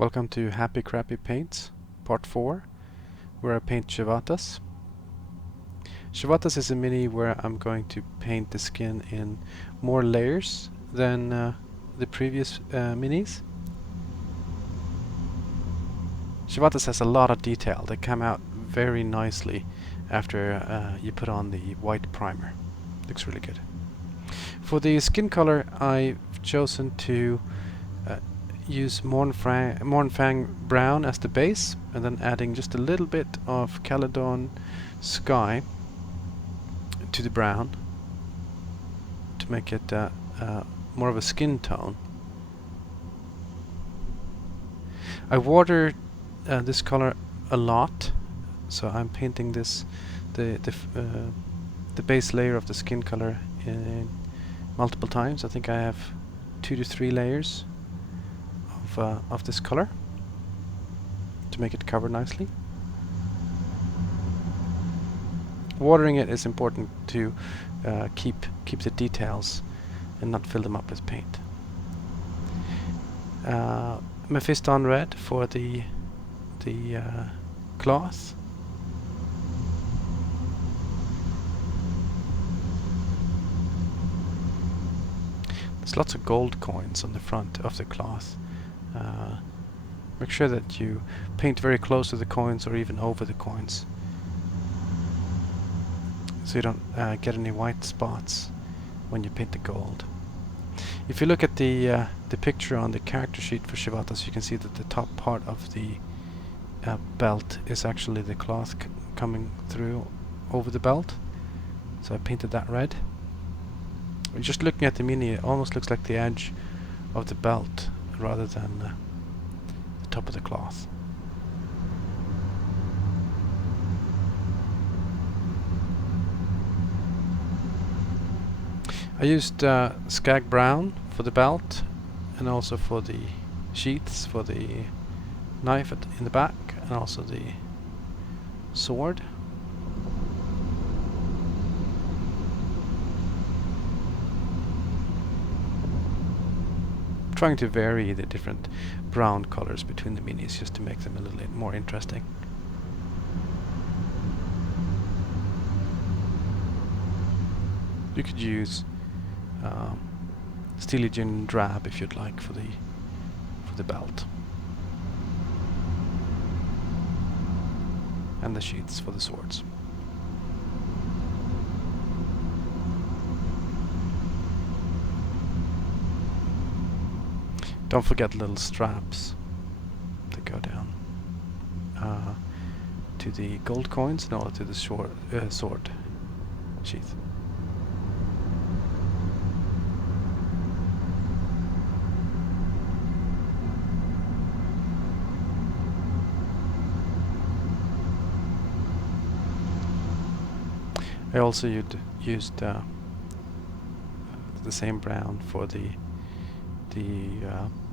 Welcome to Happy Crappy Paints, Part 4, where I paint Shevatas. Shevatas is a mini where I'm going to paint the skin in more layers than the previous minis. Shevatas has a lot of detail that come out very nicely after you put on the white primer. Looks really good. For the skin color, I've chosen to use Mornfang brown as the base, and then adding just a little bit of Caledon Sky to the brown to make it more of a skin tone. I water this color a lot, so I'm painting this the base layer of the skin color in multiple times. I think I have 2 to 3 layers of this color to make it cover nicely. Watering it is important to keep the details and not fill them up with paint. Mephiston red for the cloth. There's lots of gold coins on the front of the cloth. Make sure that you paint very close to the coins or even over the coins, so you don't get any white spots when you paint the gold. If you look at the picture on the character sheet for Shevatas, you can see that the top part of the belt is actually the cloth coming through over the belt, so I painted that red. Just looking at the mini, it almost looks like the edge of the belt rather than the top of the cloth. I used Skag Brown for the belt and also for the sheaths, for the knife in the back and also the sword. Trying to vary the different brown colors between the minis just to make them a little bit more interesting. You could use Steely Gin Drab if you'd like for the belt, and the sheaths for the swords. Don't forget little straps that go down to the gold coins and also to the sword sheath. I also used the same brown for the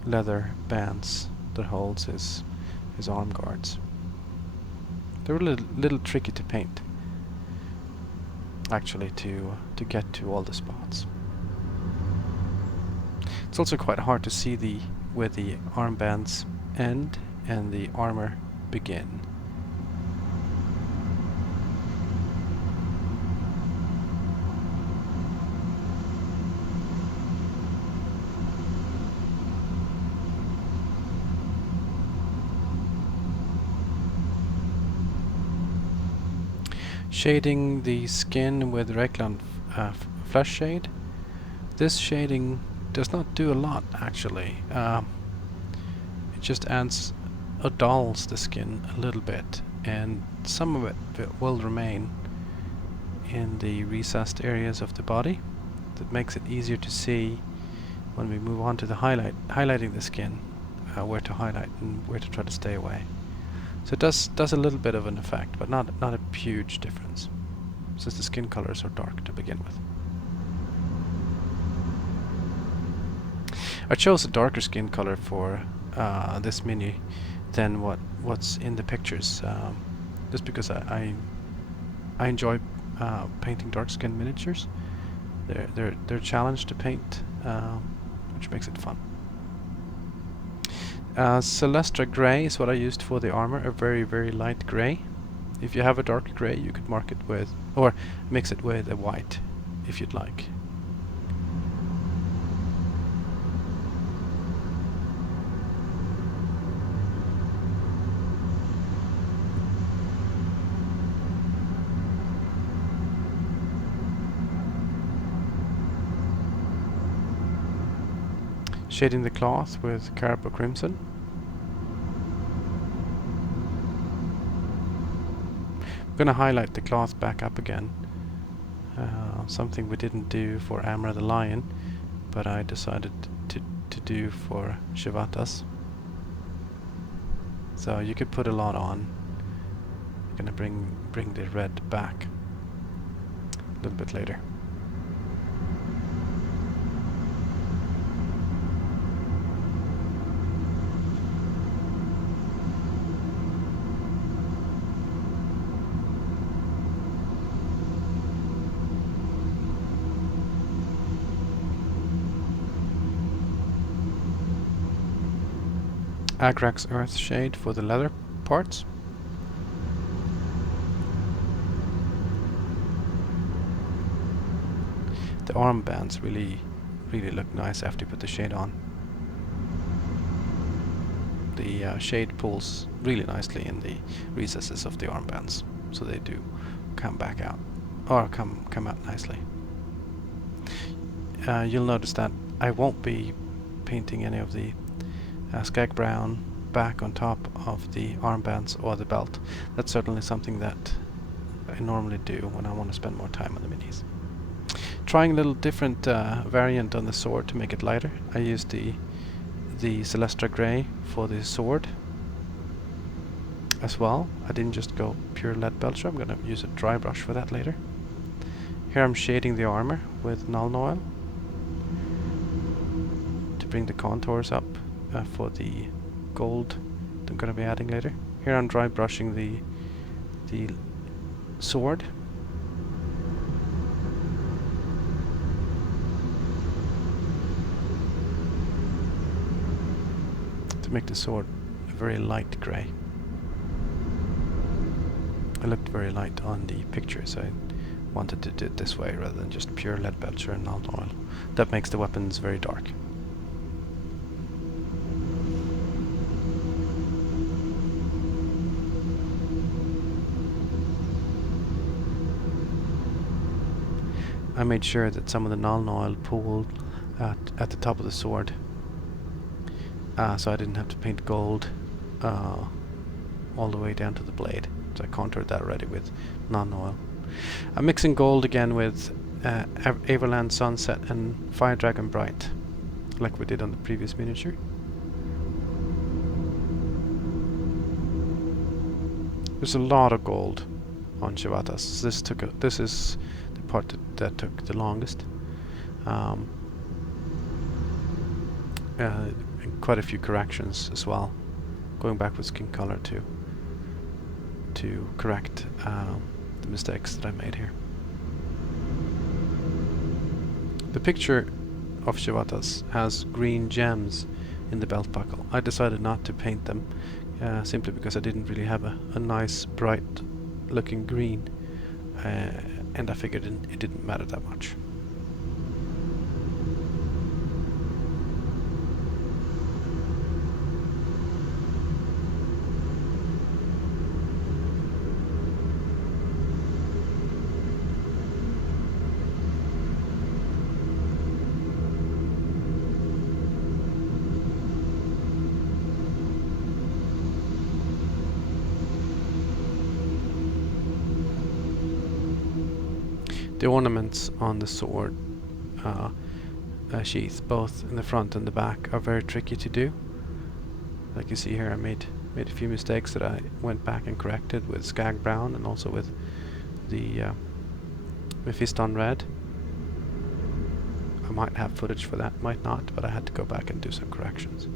leather bands that holds his arm guards. They were a little tricky to paint, actually, to get to all the spots. It's also quite hard to see where the armbands end and the armor begin. Shading the skin with Rayclan Flesh Shade. This shading does not do a lot, actually. It just dulls the skin a little bit, and some of it will remain in the recessed areas of the body. That makes it easier to see when we move on to the highlighting the skin, where to highlight and where to try to stay away. So it does a little bit of an effect, but not a huge difference, since the skin colors are dark to begin with. I chose a darker skin color for this mini than what's in the pictures, just because I enjoy painting dark skin miniatures. They're a challenge to paint, which makes it fun. Celestra Grey is what I used for the armor, a very, very light grey. If you have a dark grey, you could mark it with, or mix it with a white, if you'd like. Shading the cloth with Carabo Crimson. I'm gonna highlight the cloth back up again. Something we didn't do for Amra the Lion, but I decided to do for Shevatas. So you could put a lot on. I'm gonna bring the red back a little bit later. Agrax Earth Shade for the leather parts. The armbands really look nice after you put the shade on. The shade pulls really nicely in the recesses of the armbands, so they do come back out, or come out nicely. You'll notice that I won't be painting any of the skag brown back on top of the armbands or the belt. That's certainly something that I normally do when I want to spend more time on the minis. Trying a little different variant on the sword to make it lighter. I used the Celestra Grey for the sword as well. I didn't just go pure lead belcher. I'm going to use a dry brush for that later. Here I'm shading the armor with Nuln Oil to bring the contours up for the gold that I'm going to be adding later. Here I'm dry brushing the sword. To make the sword a very light grey. It looked very light on the picture, so I wanted to do it this way rather than just pure lead belcher and Nuln Oil. That makes the weapons very dark. I made sure that some of the Nuln Oil pooled at the top of the sword, so I didn't have to paint gold all the way down to the blade. So I contoured that already with Nuln Oil. I'm mixing gold again with Everland Sunset and Fire Dragon Bright, like we did on the previous miniature. There's a lot of gold on Shevatas. This is the part that took the longest. Quite a few corrections as well, going back with skin color to correct the mistakes that I made here. The picture of Shevatas has green gems in the belt buckle. I decided not to paint them simply because I didn't really have a nice bright looking green, and I figured it didn't matter that much. The ornaments on the sword sheath, both in the front and the back, are very tricky to do. Like you see here, I made a few mistakes that I went back and corrected with Skag Brown and also with the Mephiston Red. I might have footage for that, might not, but I had to go back and do some corrections.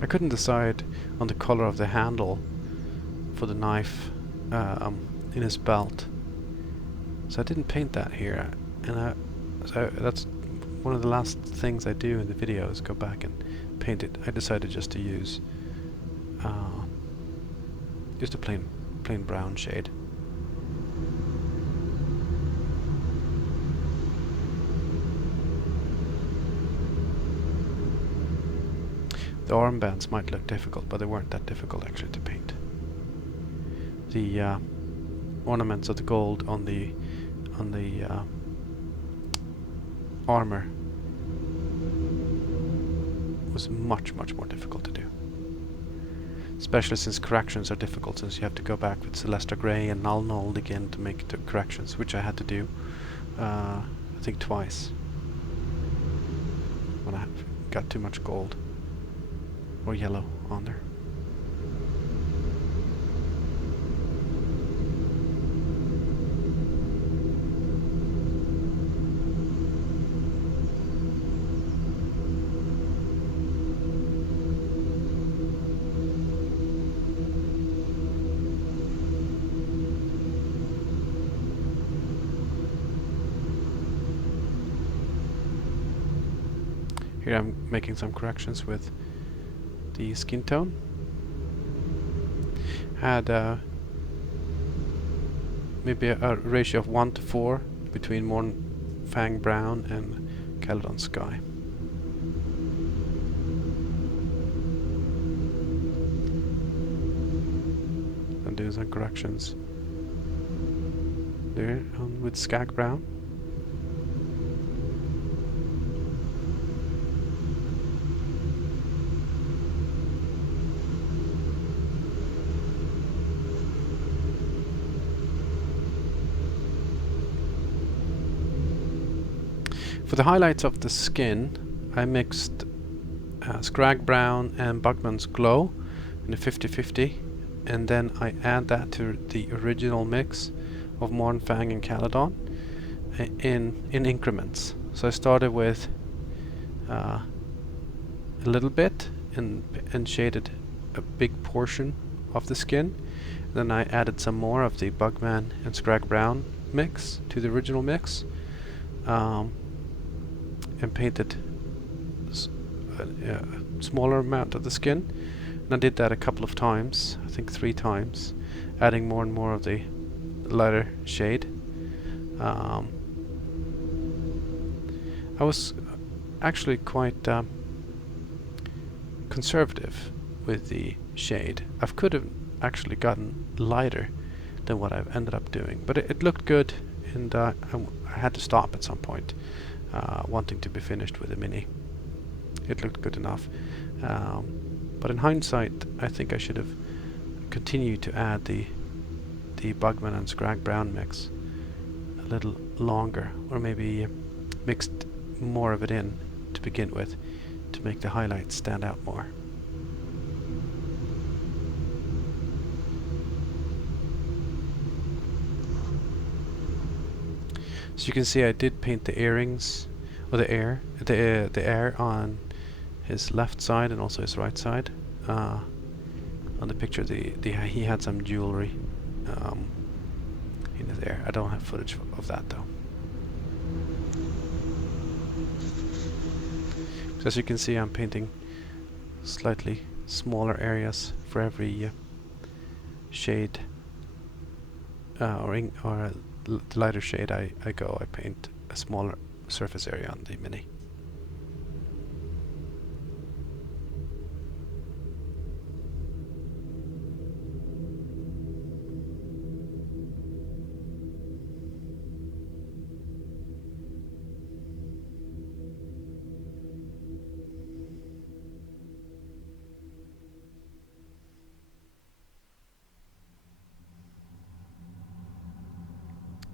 I couldn't decide on the color of the handle for the knife in his belt, so I didn't paint that here. And so that's one of the last things I do in the video, is go back and paint it. I decided just to use just a plain brown shade. The armbands might look difficult, but they weren't that difficult actually to paint. The ornaments of the gold on the armor was much more difficult to do. Especially since corrections are difficult, since you have to go back with Celestra Grey and Null Nold again to make the corrections, which I had to do I think twice when I got too much gold or yellow on there. Here I'm making some corrections with the skin tone. Had maybe a ratio of 1 to 4 between Mornfang Brown and Caledon Sky. And do some corrections there with Skag Brown. For the highlights of the skin, I mixed Scrag Brown and Bugman's Glow in a 50-50, and then I add that to the original mix of Mornfang and Caledon in increments. So I started with a little bit and shaded a big portion of the skin. Then I added some more of the Bugman and Scrag Brown mix to the original mix. And painted a smaller amount of the skin, and I did that a couple of times, I think 3 times, adding more and more of the lighter shade. I was actually quite conservative with the shade. I could have actually gotten lighter than what I've ended up doing, but it looked good, and I had to stop at some point. Wanting to be finished with a mini. It looked good enough. But in hindsight, I think I should have continued to add the Bugman and Scrag Brown mix a little longer, or maybe mixed more of it in to begin with to make the highlights stand out more. So you can see I did paint the earrings, or the air on his left side and also his right side. On the picture, he had some jewelry in his ear. I don't have footage of that though. So as you can see, I'm painting slightly smaller areas for every shade or the lighter shade I paint a smaller surface area on the mini.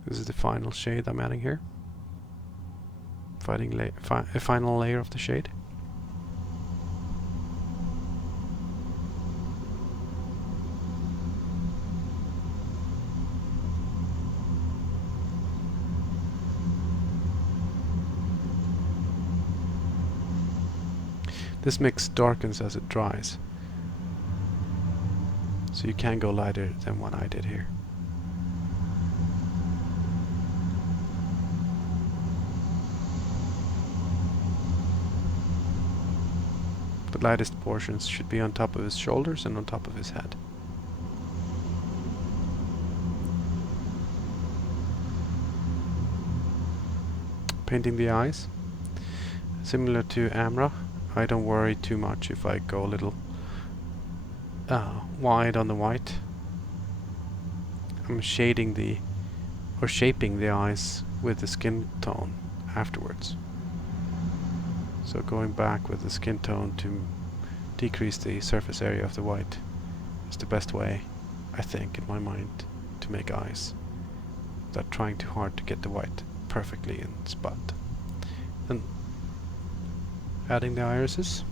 This is the final shade I'm adding here. A final layer of the shade. This mix darkens as it dries, so you can go lighter than what I did here. The lightest portions should be on top of his shoulders and on top of his head. Painting the eyes. Similar to Amra, I don't worry too much if I go a little wide on the white. I'm shaping the eyes with the skin tone afterwards. So going back with the skin tone to decrease the surface area of the white is the best way, I think, in my mind, to make eyes, without trying too hard to get the white perfectly in spot. And adding the irises,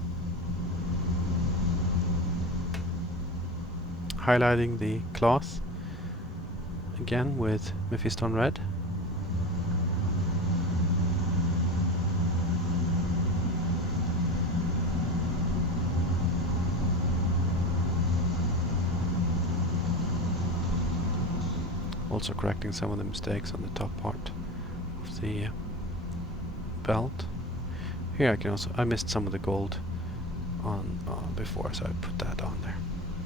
highlighting the cloth again with Mephiston red. Also correcting some of the mistakes on the top part of the belt. Here I missed some of the gold on before, so I put that on there.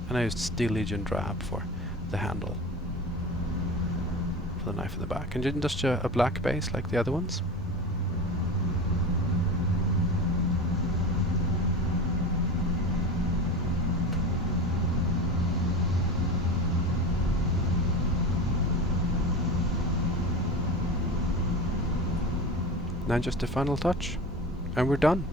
And I used Steel Legion drab for the handle for the knife in the back. And just a black base like the other ones. Now just the final touch, and we're done.